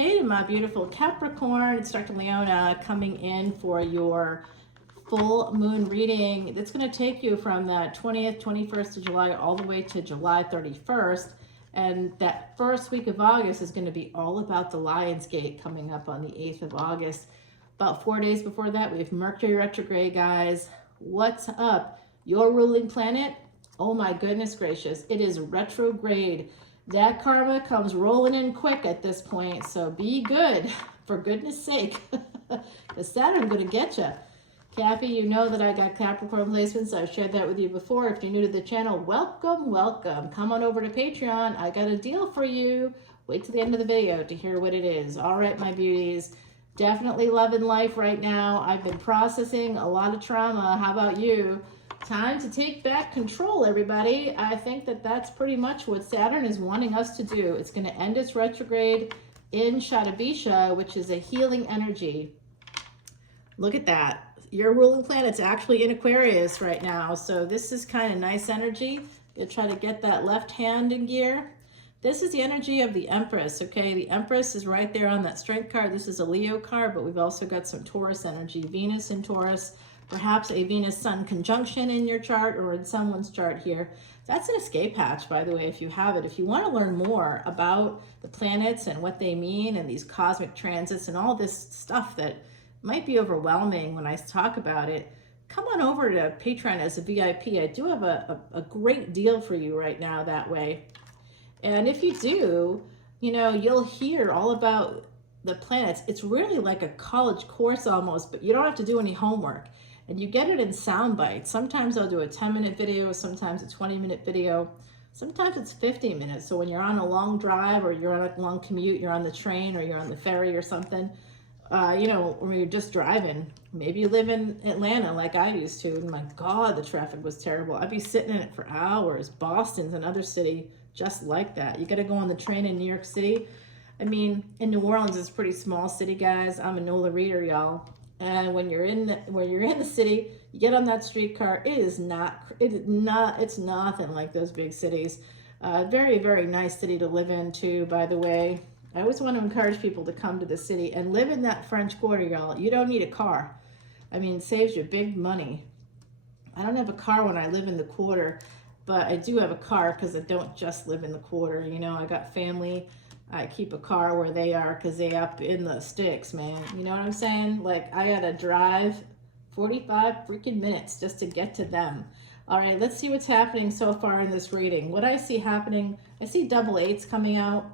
Hey to my beautiful Capricorn, it's Dr. Leona coming in for your full moon reading. That's going to take you from the 20th, 21st of July all the way to July 31st. And that first week of August is going to be all about the Lion's Gate coming up on the 8th of August. About 4 days before that, we have Mercury retrograde, guys. What's up? Your ruling planet? Oh my goodness gracious, it is retrograde. That karma comes rolling in quick at this point, so be good, for goodness sake, because Saturn's going to get you. Cappy, you know that I got Capricorn placements. I've shared that with you before. If you're new to the channel, welcome, welcome. Come on over to Patreon. I got a deal for you. Wait till the end of the video to hear what it is. All right, my beauties. Definitely loving life right now. I've been processing a lot of trauma. How about you? Time to take back control, everybody. I think that that's pretty much what Saturn is wanting us to do. It's going to end its retrograde in Shatabisha, which is a healing energy. Look at that. Your ruling planet's actually in Aquarius right now, so this is kind of nice energy. You'll try to get that left hand in gear. This is the energy of the Empress, okay? The Empress is right there on that strength card. This is a Leo card, but we've also got some Taurus energy. Venus in Taurus. Perhaps a Venus-Sun conjunction in your chart or in someone's chart here. That's an escape hatch, by the way, if you have it. If you want to learn more about the planets and what they mean and these cosmic transits and all this stuff that might be overwhelming when I talk about it, come on over to Patreon as a VIP. I do have a great deal for you right now that way. And if you do, you know, you'll hear all about the planets. It's really like a college course almost, but you don't have to do any homework. And you get it in sound bites. Sometimes I'll do a 10-minute video, sometimes a 20-minute video, sometimes it's 50 minutes. So when you're on a long drive or you're on a long commute, you're on the train or you're on the ferry or something, you know, or you're just driving. Maybe you live in Atlanta like I used to, and my God, the traffic was terrible. I'd be sitting in it for hours. Boston's another city just like that. You got to go on the train in New York City. I mean, in New Orleans, it's a pretty small city, guys. I'm a NOLA reader, y'all. And when you're in the city, you get on that streetcar. It's nothing like those big cities. Very, very nice city to live in too, by the way. I always want to encourage people to come to the city and live in that French Quarter, y'all. You don't need a car. I mean, it saves you big money. I don't have a car when I live in the Quarter, but I do have a car because I don't just live in the Quarter. You know, I got family. I keep a car where they are because they up in the sticks, man. You know what I'm saying? Like, I gotta drive 45 freaking minutes just to get to them. All right, let's see what's happening so far in this reading. What I see happening, I see double eights coming out.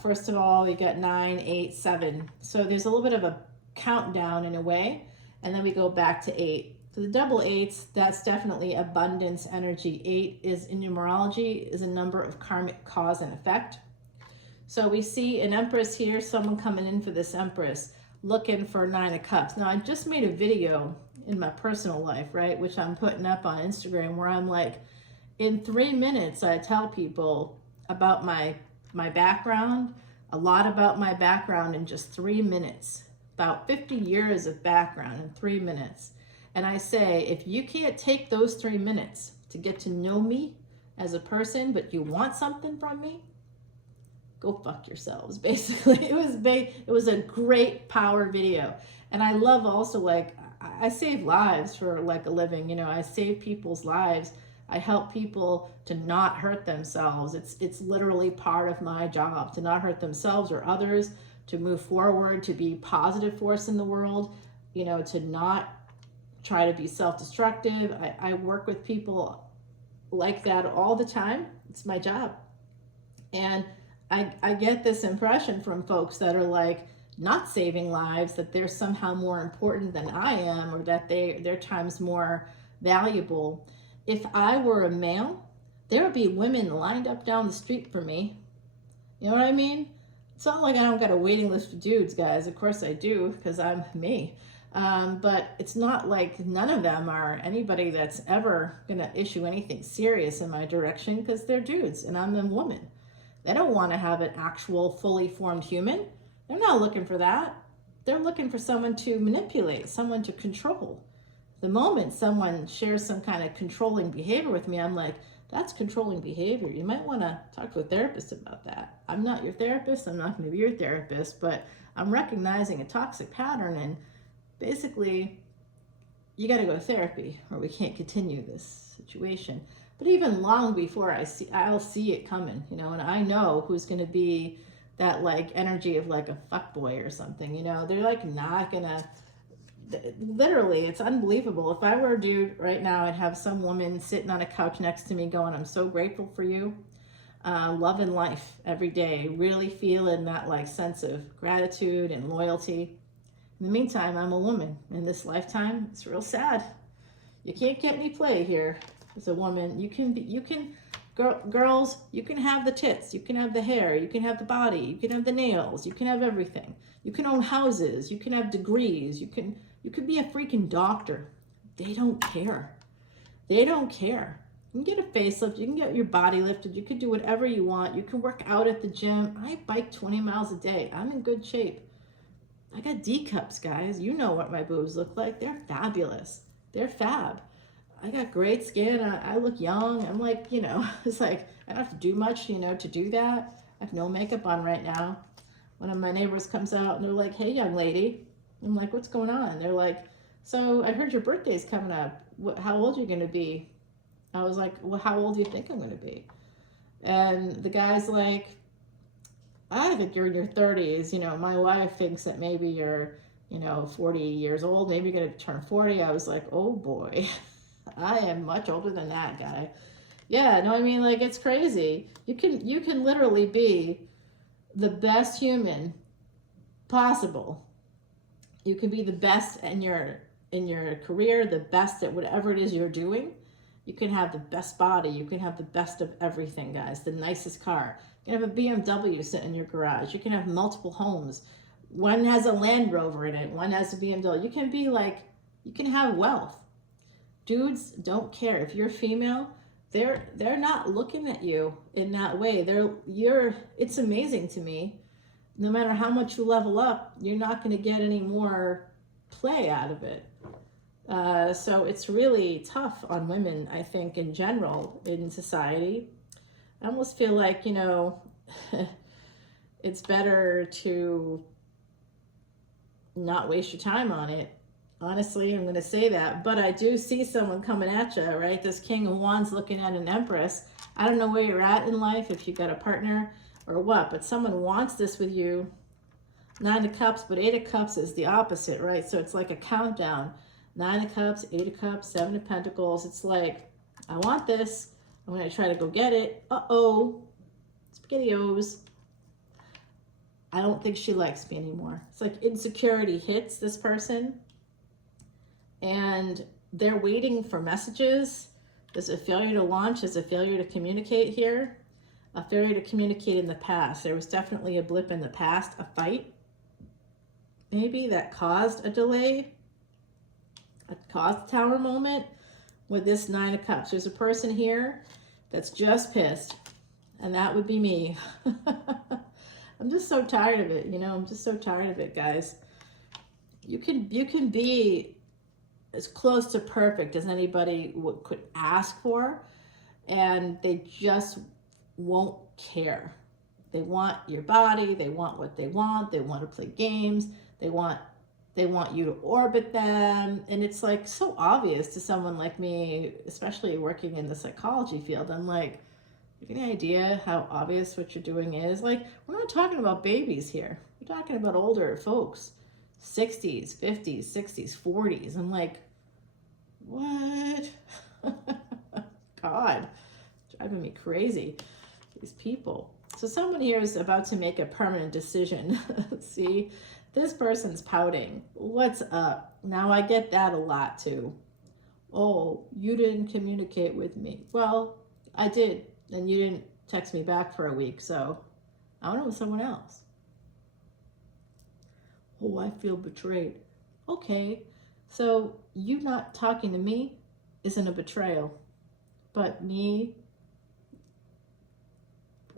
First of all, you got 9, 8, 7. So there's a little bit of a countdown in a way, and then we go back to 8. So the double eights, that's definitely abundance energy. 8 is, in numerology, is a number of karmic cause and effect. So we see an Empress here, someone coming in for this Empress, looking for 9 of Cups. Now, I just made a video in my personal life, right, which I'm putting up on Instagram, where I'm like, in 3 minutes, I tell people about my background, a lot about my background in just 3 minutes, about 50 years of background in 3 minutes. And I say, if you can't take those 3 minutes to get to know me as a person, but you want something from me, go fuck yourselves, basically. It was a great power video. And I love also, like, I save lives for like a living, you know, I save people's lives. I help people to not hurt themselves. It's literally part of my job, to not hurt themselves or others, to move forward, to be a positive force in the world, you know, to not try to be self-destructive. I work with people like that all the time. It's my job. And I get this impression from folks that are like not saving lives, that they're somehow more important than I am, or that their time's more valuable. If I were a male, there would be women lined up down the street for me. You know what I mean? It's not like I don't got a waiting list of dudes, guys. Of course I do, because I'm me. But it's not like none of them are anybody that's ever going to issue anything serious in my direction, because they're dudes and I'm a woman. They don't want to have an actual fully formed human. They're not looking for that. They're looking for someone to manipulate, someone to control. The moment someone shares some kind of controlling behavior with me, I'm like, That's controlling behavior. You might want to talk to a therapist about that. I'm not your therapist. I'm not going to be your therapist, but I'm recognizing a toxic pattern, and basically you got to go to therapy or we can't continue this situation. But even long before I'll see it coming, you know, and I know who's going to be that like energy of like a fuckboy or something, you know. They're like not going to, literally, it's unbelievable. If I were a dude right now, I'd have some woman sitting on a couch next to me going, I'm so grateful for you. Loving life every day, really feeling that like sense of gratitude and loyalty. In the meantime, I'm a woman in this lifetime. It's real sad. You can't get any play here as a woman. Girls, you can have the tits, you can have the hair, you can have the body, you can have the nails, you can have everything. You can own houses, you can have degrees, you could be a freaking doctor. They don't care. They don't care. You can get a facelift, you can get your body lifted, you can do whatever you want, you can work out at the gym. I bike 20 miles a day. I'm in good shape. I got D cups, guys. You know what my boobs look like. They're fabulous. They're fab. I got great skin. I look young. I'm like, you know, it's like I don't have to do much, you know, to do that. I have no makeup on right now. One of my neighbors comes out and they're like, hey, young lady. I'm like, what's going on? They're like, so I heard your birthday's coming up. How old are you going to be? I was like, well, how old do you think I'm going to be? And the guy's like, I think you're in your 30s. You know, my wife thinks that maybe you're, you know, 40 years old. Maybe you're going to turn 40. I was like, oh boy, I am much older than that guy. Yeah, no, I mean, like, it's crazy. You can literally be the best human possible. You can be the best in your career, the best at whatever it is you're doing. You can have the best body. You can have the best of everything, guys. The nicest car. You can have a BMW sitting in your garage. You can have multiple homes. One has a Land Rover in it. One has a BMW. You can be like, you can have wealth. Dudes don't care. If you're female, they're not looking at you in that way. It's amazing to me. No matter how much you level up, you're not going to get any more play out of it. So it's really tough on women, I think, in general, in society. I almost feel like, you know, it's better to not waste your time on it. Honestly, I'm going to say that. But I do see someone coming at you, right? This King of Wands looking at an Empress. I don't know where you're at in life, if you've got a partner or what, but someone wants this with you. 9 of Cups, but 8 of Cups is the opposite, right? So it's like a countdown. 9 of Cups, 8 of Cups, 7 of Pentacles. It's like, I want this. I'm going to try to go get it. Uh-oh. SpaghettiOs. I don't think she likes me anymore. It's like insecurity hits this person. And they're waiting for messages. There's a failure to launch. There's a failure to communicate here. A failure to communicate in the past. There was definitely a blip in the past. A fight. Maybe that caused a delay. Caused a Tower moment with this 9 of Cups. There's a person here that's just pissed, and that would be me. I'm just so tired of it, you know. I'm just so tired of it, guys. You can be as close to perfect as anybody could ask for, and they just won't care. They want your body. They want what they want. They want to play games. They want you to orbit them. And it's like so obvious to someone like me, especially working in the psychology field. I'm like, you have any idea how obvious what you're doing is? Like, we're not talking about babies here. We're talking about older folks, 60s, 50s, 60s, 40s. I'm like, what? God, driving me crazy, these people. So someone here is about to make a permanent decision. See? This person's pouting. What's up? Now I get that a lot too. Oh, you didn't communicate with me. Well, I did, and you didn't text me back for a week, so I went with someone else. Oh, I feel betrayed. Okay, so you not talking to me isn't a betrayal, but me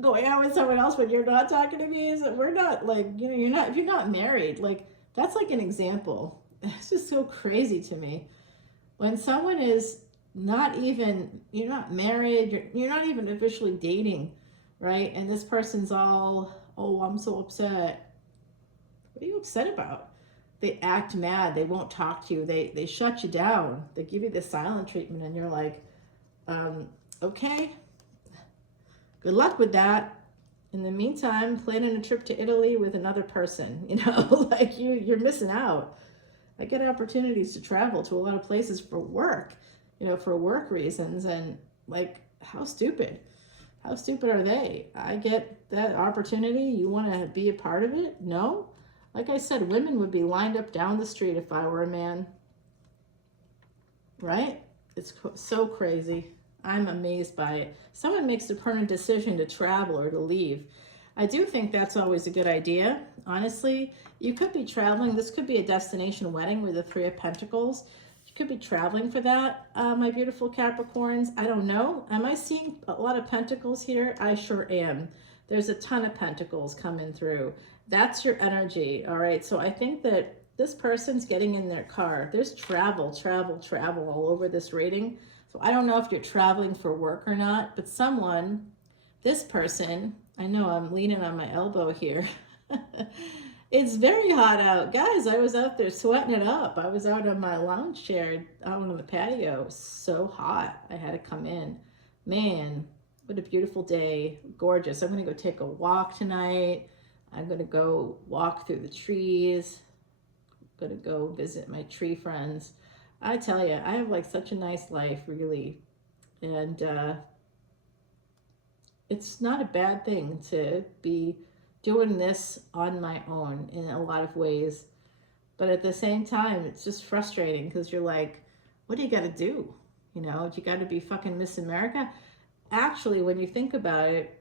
going out with someone else when you're not talking to me is that we're not, like, you know, if you're not married, like, that's like an example. It's just so crazy to me when someone is you're not married, you're not even officially dating, right? And this person's all, oh, I'm so upset. What are you upset about? They act mad. They won't talk to you. They shut you down. They give you the silent treatment, and you're like, okay, good luck with that. In the meantime, planning a trip to Italy with another person, like you're missing out. I get opportunities to travel to a lot of places for work, for work reasons, and like, how stupid are they? I get that opportunity. You want to be a part of it? No. Like I said, women would be lined up down the street if I were a man. Right? It's so crazy. I'm amazed by it. Someone makes a permanent decision to travel or to leave. I do think that's always a good idea. Honestly, you could be traveling. This could be a destination wedding with the Three of Pentacles. You could be traveling for that, my beautiful Capricorns. I don't know. Am I seeing a lot of pentacles here? I sure am. There's a ton of pentacles coming through. That's your energy, all right? So I think that this person's getting in their car. There's travel all over this reading. So I don't know if you're traveling for work or not, but this person, I know I'm leaning on my elbow here. It's very hot out. Guys, I was out there sweating it up. I was out on my lounge chair out on the patio. So hot. I had to come in. Man, what a beautiful day. Gorgeous. I'm going to go take a walk tonight. I'm going to go walk through the trees. I'm going to go visit my tree friends. I tell you, I have like such a nice life, really. And it's not a bad thing to be doing this on my own in a lot of ways. But at the same time, it's just frustrating because you're like, what do you got to do? You got to be fucking Miss America. Actually, when you think about it,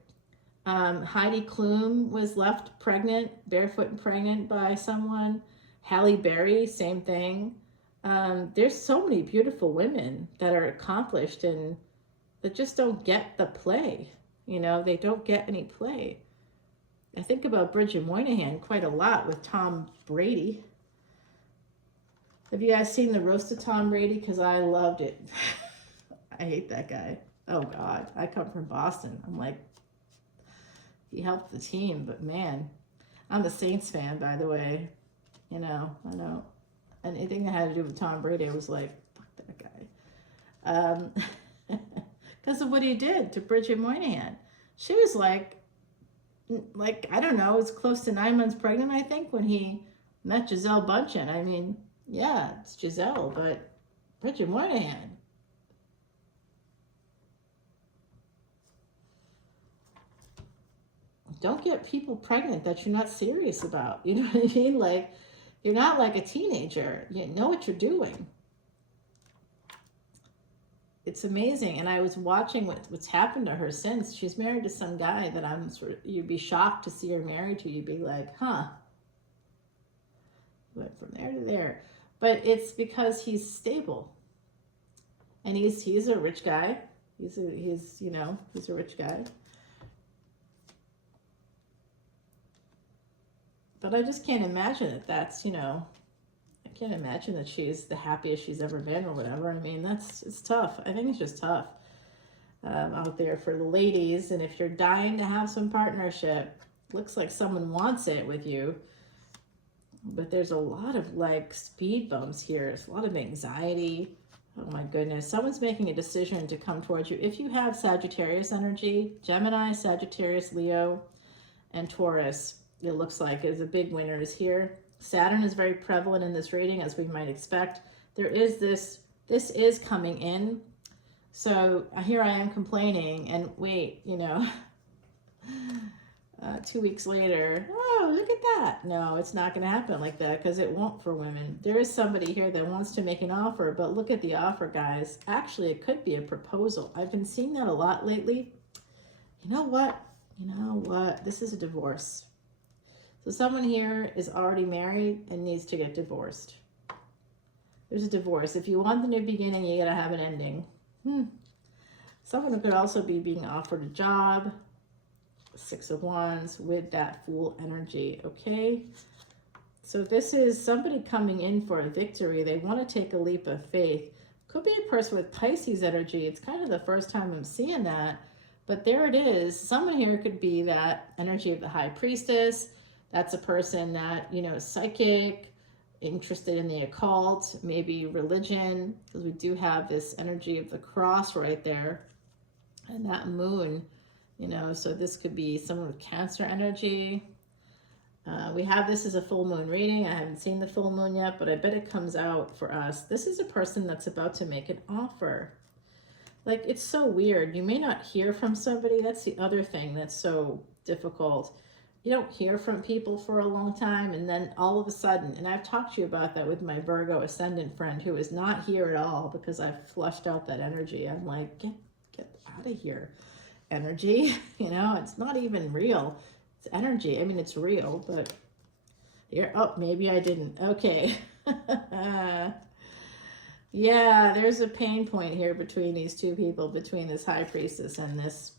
Heidi Klum was left pregnant, barefoot and pregnant by someone. Halle Berry, same thing. There's so many beautiful women that are accomplished and that just don't get the play. They don't get any play. I think about Bridget Moynihan quite a lot with Tom Brady. Have you guys seen the roast of Tom Brady? Because I loved it. I hate that guy. Oh, God. I come from Boston. I'm like, he helped the team, but man, I'm a Saints fan, by the way. I know. Anything that had to do with Tom Brady, I was like, fuck that guy. Because of what he did to Bridget Moynihan. She was like, I don't know, it's close to 9 months pregnant, I think, when he met Gisele Bündchen. I mean, yeah, it's Gisele, but Bridget Moynihan. Don't get people pregnant that you're not serious about. You know what I mean? Like, you're not like a teenager. You know what you're doing. It's amazing. And I was watching what's happened to her since. She's married to some guy that you'd be shocked to see her married to. You'd be like, huh. Went from there to there. But it's because he's stable. And he's a rich guy. He's a rich guy. But I just can't imagine that's, I can't imagine that she's the happiest she's ever been or whatever. I mean, it's tough. I think it's just tough out there for the ladies. And if you're dying to have some partnership, looks like someone wants it with you. But there's a lot of like speed bumps here. There's a lot of anxiety. Oh my goodness. Someone's making a decision to come towards you. If you have Sagittarius energy, Gemini, Sagittarius, Leo, and Taurus, it looks like is a big winners here. Saturn is very prevalent in this reading, as we might expect. There is this is coming in. So here I am complaining, and wait, 2 weeks later, oh, look at that. No, it's not going to happen like that because it won't for women. There is somebody here that wants to make an offer, but look at the offer, guys. Actually, it could be a proposal. I've been seeing that a lot lately. You know what? This is a divorce. So someone here is already married and needs to get divorced. There's a divorce. If you want the new beginning, you got to have an ending. Someone could also be being offered a job. 6 of Wands with that Fool energy, okay? So this is somebody coming in for a victory. They want to take a leap of faith. Could be a person with Pisces energy. It's kind of the first time I'm seeing that. But there it is. Someone here could be that energy of the High Priestess. That's a person that, you know, psychic, interested in the occult, maybe religion, because we do have this energy of the cross right there. And that moon, you know, so this could be someone with Cancer energy. We have this as a full moon reading. I haven't seen the full moon yet, but I bet it comes out for us. This is a person that's about to make an offer. Like, it's so weird. You may not hear from somebody. That's the other thing that's so difficult. You don't hear from people for a long time, and then all of a sudden, and I've talked to you about that with my Virgo Ascendant friend who is not here at all because I've flushed out that energy. I'm like, get out of here, energy. You know, it's not even real. It's energy. I mean, it's real, but here, oh, maybe I didn't. Okay. Yeah, there's a pain point here between these two people, between this High Priestess and this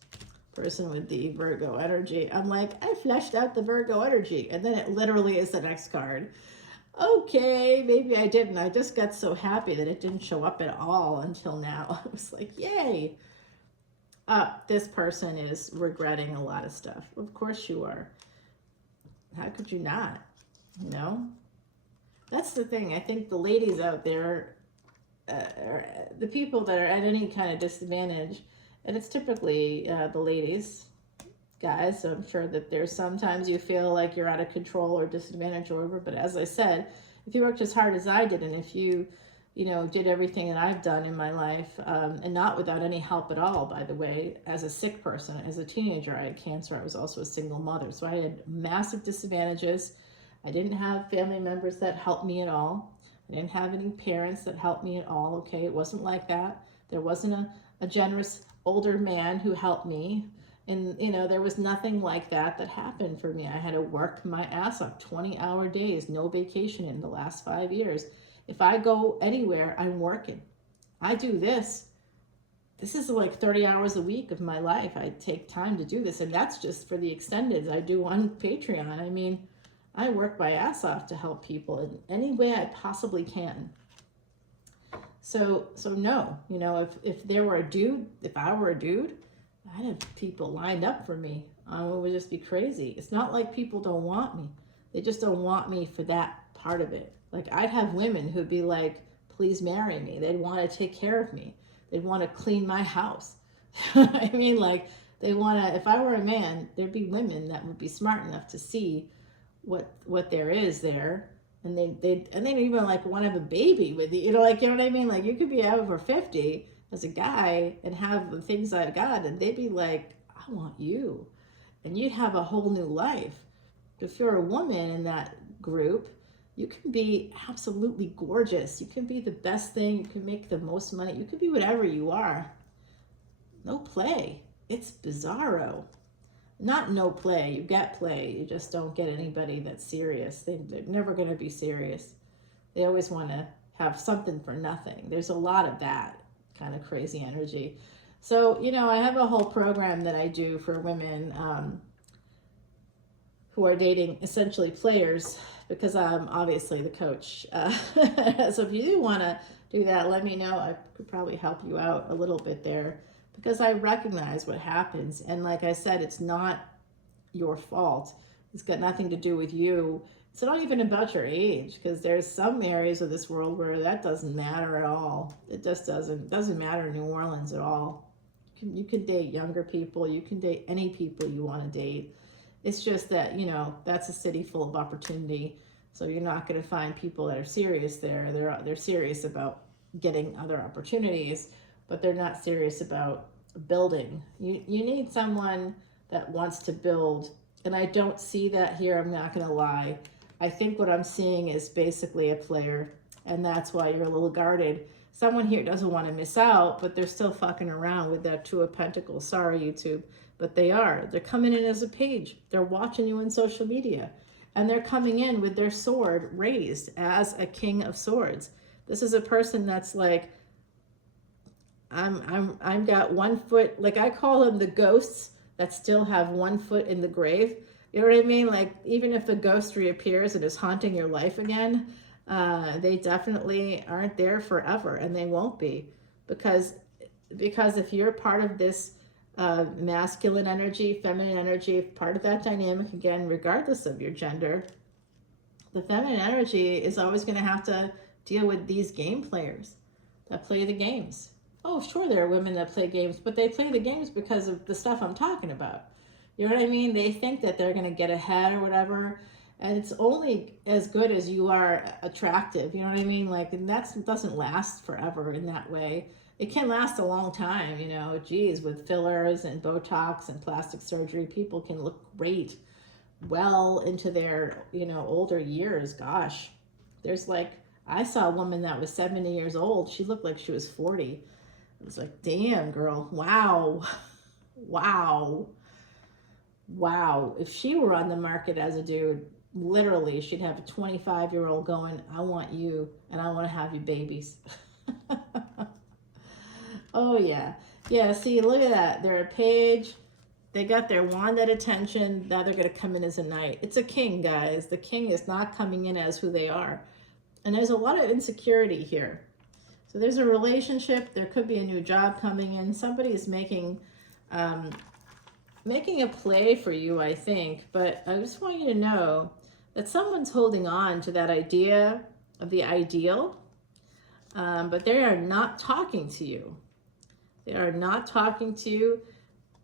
person with the Virgo energy. I'm like, I fleshed out the Virgo energy, and then it literally is the next card. Okay, maybe I didn't. I just got so happy that it didn't show up at all until now. I was like, yay. This person is regretting a lot of stuff. Of course you are. How could you not? You know? That's the thing. I think the ladies out there, the people that are at any kind of disadvantage, and it's typically the ladies, guys, so I'm sure that there's sometimes you feel like you're out of control or disadvantage or whatever, but as I said, if you worked as hard as I did, and if you know, did everything that I've done in my life, and not without any help at all, by the way, as a sick person, as a teenager, I had cancer, I was also a single mother, so I had massive disadvantages. I didn't have family members that helped me at all. I didn't have any parents that helped me at all, okay? It wasn't like that. There wasn't a generous older man who helped me. And, you know, there was nothing like that happened for me. I had to work my ass off, 20-hour days, no vacation in the last 5 years. If I go anywhere, I'm working. I do this. This is like 30 hours a week of my life. I take time to do this. And that's just for the extendeds I do on Patreon. I mean, I work my ass off to help people in any way I possibly can. So no, you know, if there were a dude, if I were a dude, I'd have people lined up for me. It would just be crazy. It's not like people don't want me. They just don't want me for that part of it. Like, I'd have women who'd be like, please marry me. They'd want to take care of me. They'd want to clean my house. I mean, like, they want to, if I were a man, there'd be women that would be smart enough to see what there is there, and they even like want to have a baby with you, you know, like, you know what I mean? Like, you could be over 50 as a guy and have the things I've got, and they'd be like, I want you, and you'd have a whole new life. If you're a woman in that group, you can be absolutely gorgeous, you can be the best thing, you can make the most money, you can be whatever you are. No play. It's bizarro. Not no play, you get play, you just don't get anybody that's serious. They're never going to be serious. They always want to have something for nothing. There's a lot of that kind of crazy energy. So, you know, I have a whole program that I do for women who are dating essentially players, because I'm obviously the coach. So if you do want to do that, let me know. I could probably help you out a little bit there, because I recognize what happens. And like I said, it's not your fault. It's got nothing to do with you. It's not even about your age, because there's some areas of this world where that doesn't matter at all. It just doesn't matter in New Orleans at all. You can date younger people. You can date any people you want to date. It's just that, you know, that's a city full of opportunity. So you're not going to find people that are serious there. They're serious about getting other opportunities, but they're not serious about building. You need someone that wants to build, and I don't see that here, I'm not going to lie. I think what I'm seeing is basically a player, and that's why you're a little guarded. Someone here doesn't want to miss out, but they're still fucking around with that Two of Pentacles. Sorry, YouTube, but they are. They're coming in as a page. They're watching you on social media, and they're coming in with their sword raised as a King of Swords. This is a person that's like, I've got 1 foot, like I call them the ghosts that still have 1 foot in the grave. You know what I mean? Like, even if the ghost reappears and is haunting your life again, They definitely aren't there forever, and they won't be, because if you're part of this masculine energy, feminine energy, part of that dynamic, again, regardless of your gender, the feminine energy is always going to have to deal with these game players that play the games. Oh, sure, there are women that play games, but they play the games because of the stuff I'm talking about. You know what I mean? They think that they're going to get ahead or whatever, and it's only as good as you are attractive. You know what I mean? Like, and that doesn't last forever in that way. It can last a long time, you know. Geez, with fillers and Botox and plastic surgery, people can look great well into their, you know, older years. Gosh, there's like, I saw a woman that was 70 years old. She looked like she was 40. It was like, damn, girl, wow, wow, wow. If she were on the market as a dude, literally, she'd have a 25-year-old going, I want you, and I want to have you babies. Oh, yeah. Yeah, see, look at that. They're a page. They got their wand at attention. Now they're going to come in as a knight. It's a king, guys. The king is not coming in as who they are. And there's a lot of insecurity here. So there's a relationship. There could be a new job coming in. Somebody is making a play for you, I think. But I just want you to know that someone's holding on to that idea of the ideal. But they are not talking to you. They are not talking to you.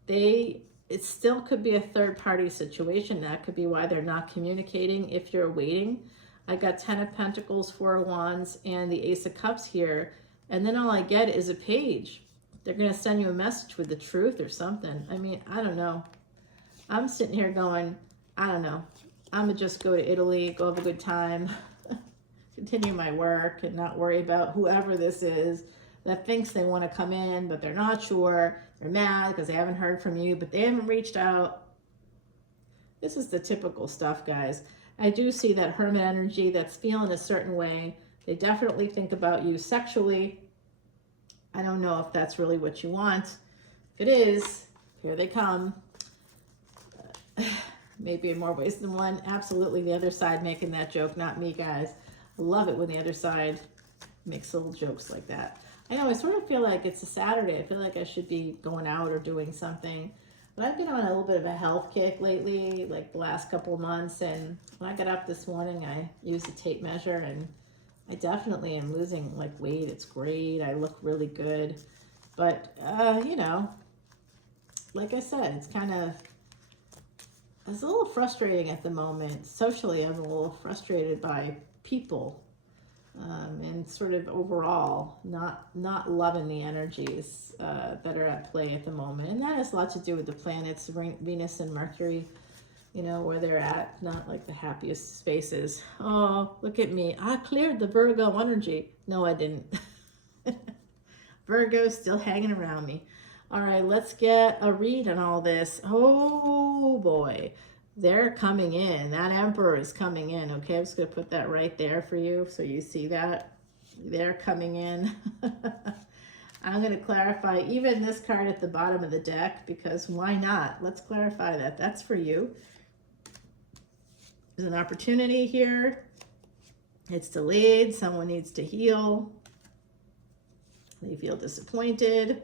It still could be a third-party situation. That could be why they're not communicating if you're waiting. I got 10 of Pentacles, 4 of Wands, and the Ace of Cups here. And then all I get is a page. They're going to send you a message with the truth or something. I mean, I don't know. I'm sitting here going, I don't know. I'm going to just go to Italy, go have a good time, continue my work, and not worry about whoever this is that thinks they want to come in, but they're not sure. They're mad because they haven't heard from you, but they haven't reached out. This is the typical stuff, guys. I do see that hermit energy that's feeling a certain way. They definitely think about you sexually. I don't know if that's really what you want. If it is, here they come. Maybe in more ways than one. Absolutely the other side making that joke, not me, guys. I love it when the other side makes little jokes like that. I know, I sort of feel like it's a Saturday. I feel like I should be going out or doing something. But I've been on a little bit of a health kick lately, like the last couple of months. And when I got up this morning, I used a tape measure, and I definitely am losing like weight. It's great. I look really good. But, you know, like I said, it's a little frustrating at the moment. Socially, I'm a little frustrated by people. And sort of overall not loving the energies that are at play at the moment. And that has a lot to do with the planets, Venus and Mercury, you know, where they're at, not like the happiest spaces. Oh, look at me. I cleared the Virgo energy. No, I didn't. Virgo's still hanging around me. All right, let's get a read on all this. Oh, boy. They're coming in. That Emperor is coming in. Okay, I'm just going to put that right there for you so you see that. They're coming in. I'm going to clarify even this card at the bottom of the deck, because why not? Let's clarify that. That's for you. There's an opportunity here. It's delayed. Someone needs to heal. They feel disappointed.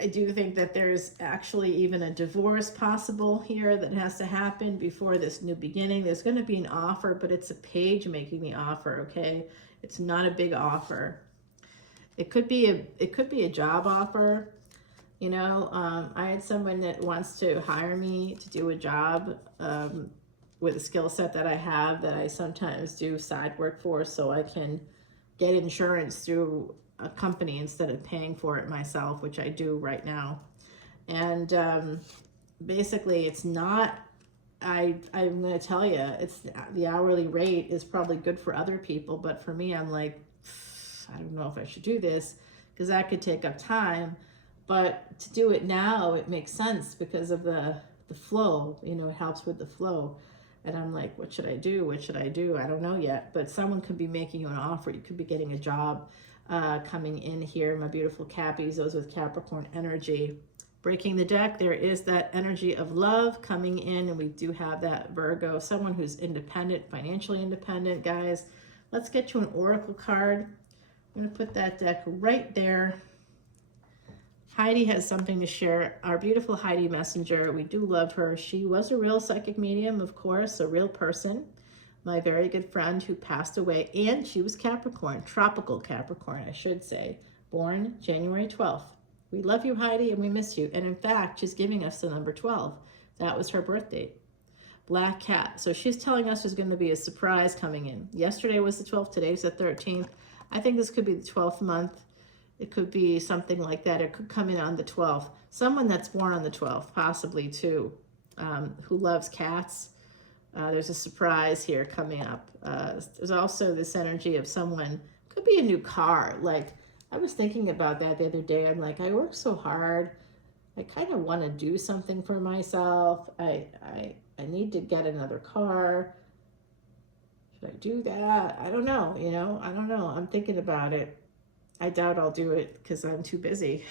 I do think that there's actually even a divorce possible here that has to happen before this new beginning. There's going to be an offer, but it's a page making the offer, okay? It's not a big offer. It could be a job offer. You know, I had someone that wants to hire me to do a job with a skill set that I have, that I sometimes do side work for, so I can get insurance through a company instead of paying for it myself, which I do right now. And basically it's not, I'm going to tell you, it's the hourly rate is probably good for other people, but for me, I'm like, I don't know if I should do this, because that could take up time. But to do it now, it makes sense because of the flow, you know, it helps with the flow. And I'm like, what should I do? What should I do? I don't know yet, but someone could be making you an offer. You could be getting a job coming in here. My beautiful Cappies, those with Capricorn energy. Breaking the deck, there is that energy of love coming in, and we do have that Virgo, someone who's independent, financially independent, guys. Let's get you an oracle card. I'm going to put that deck right there. Heidi has something to share. Our beautiful Heidi Messenger, we do love her. She was a real psychic medium, of course, a real person. My very good friend who passed away, and she was Capricorn, tropical Capricorn, I should say, born January 12th. We love you, Heidi, and we miss you. And in fact, she's giving us the number 12. That was her birth date. Black cat. So she's telling us there's going to be a surprise coming in. Yesterday was the 12th, today's the 13th. I think this could be the 12th month. It could be something like that. It could come in on the 12th. Someone that's born on the 12th, possibly too, who loves cats. There's a surprise here coming up. There's also this energy of someone, could be a new car. Like, I was thinking about that the other day. I'm like, I work so hard. I kind of want to do something for myself. I need to get another car. Should I do that? I don't know, you know, I don't know. I'm thinking about it. I doubt I'll do it because I'm too busy.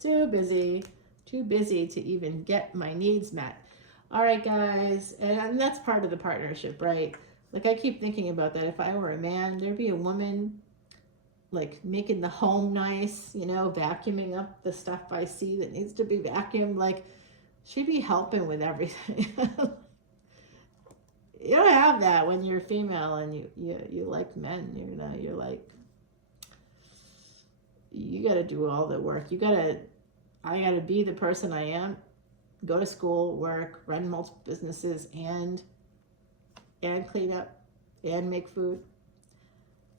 Too busy to even get my needs met. All right, guys, and that's part of the partnership, right? Like, I keep thinking about that. If I were a man, there'd be a woman, like, making the home nice, you know, vacuuming up the stuff I see that needs to be vacuumed. Like, she'd be helping with everything. You don't have that when you're female and you like men. You're like, you got to do all the work. I got to be the person I am, go to school, work, run multiple businesses, and clean up and make food.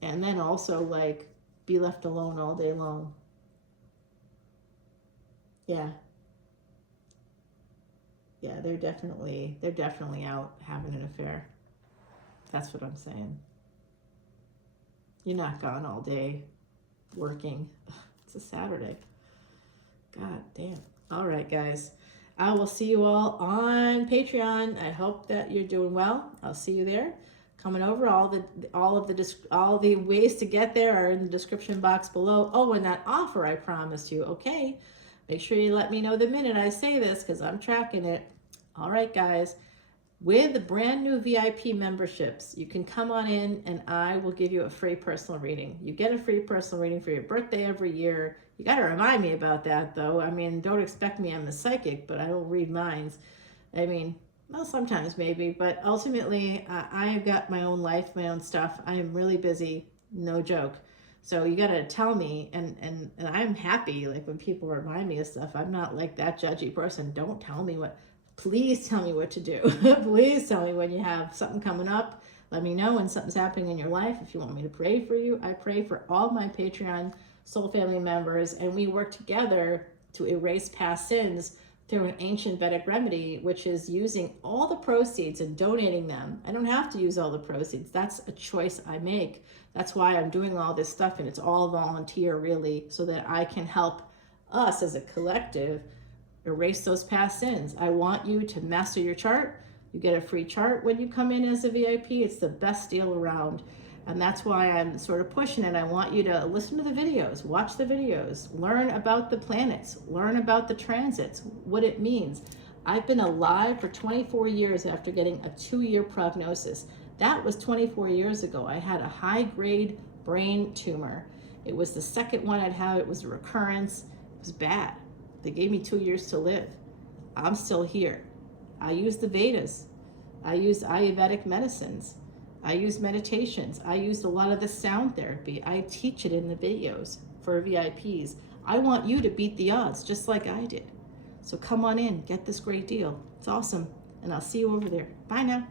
And then also, like, be left alone all day long. Yeah. Yeah, they're definitely out having an affair. That's what I'm saying. You're not gone all day working. It's a Saturday. God damn. All right, guys. I will see you all on Patreon. I hope that you're doing well. I'll see you there. Coming over, all the ways to get there are in the description box below. Oh, and that offer I promised you. Okay. Make sure you let me know the minute I say this because I'm tracking it. All right, guys. With the brand new VIP memberships, you can come on in and I will give you a free personal reading. You get a free personal reading for your birthday every year. You got to remind me about that, though. I mean, don't expect me. I'm a psychic, but I don't read minds. I mean, well, sometimes maybe, but ultimately, I've got my own life, my own stuff. I am really busy, no joke. So you got to tell me, and I'm happy, like, when people remind me of stuff. I'm not like that judgy person. Don't tell me what. Please tell me what to do. Please tell me when you have something coming up. Let me know when something's happening in your life. If you want me to pray for you, I pray for all my Patreon soul family members, and we work together to erase past sins through an ancient Vedic remedy, which is using all the proceeds and donating them. I don't have to use all the proceeds. That's a choice I make. That's why I'm doing all this stuff, and it's all volunteer, really, so that I can help us as a collective erase those past sins. I want you to master your chart. You get a free chart when you come in as a VIP. It's the best deal around. And that's why I'm sort of pushing it. I want you to listen to the videos, watch the videos, learn about the planets, learn about the transits, what it means. I've been alive for 24 years after getting a 2-year prognosis. That was 24 years ago. I had a high-grade brain tumor. It was the second one I'd had. It was a recurrence. It was bad. They gave me 2 years to live. I'm still here. I use the Vedas. I use Ayurvedic medicines. I use meditations. I used a lot of the sound therapy. I teach it in the videos for VIPs. I want you to beat the odds just like I did. So come on in, get this great deal. It's awesome. And I'll see you over there. Bye now.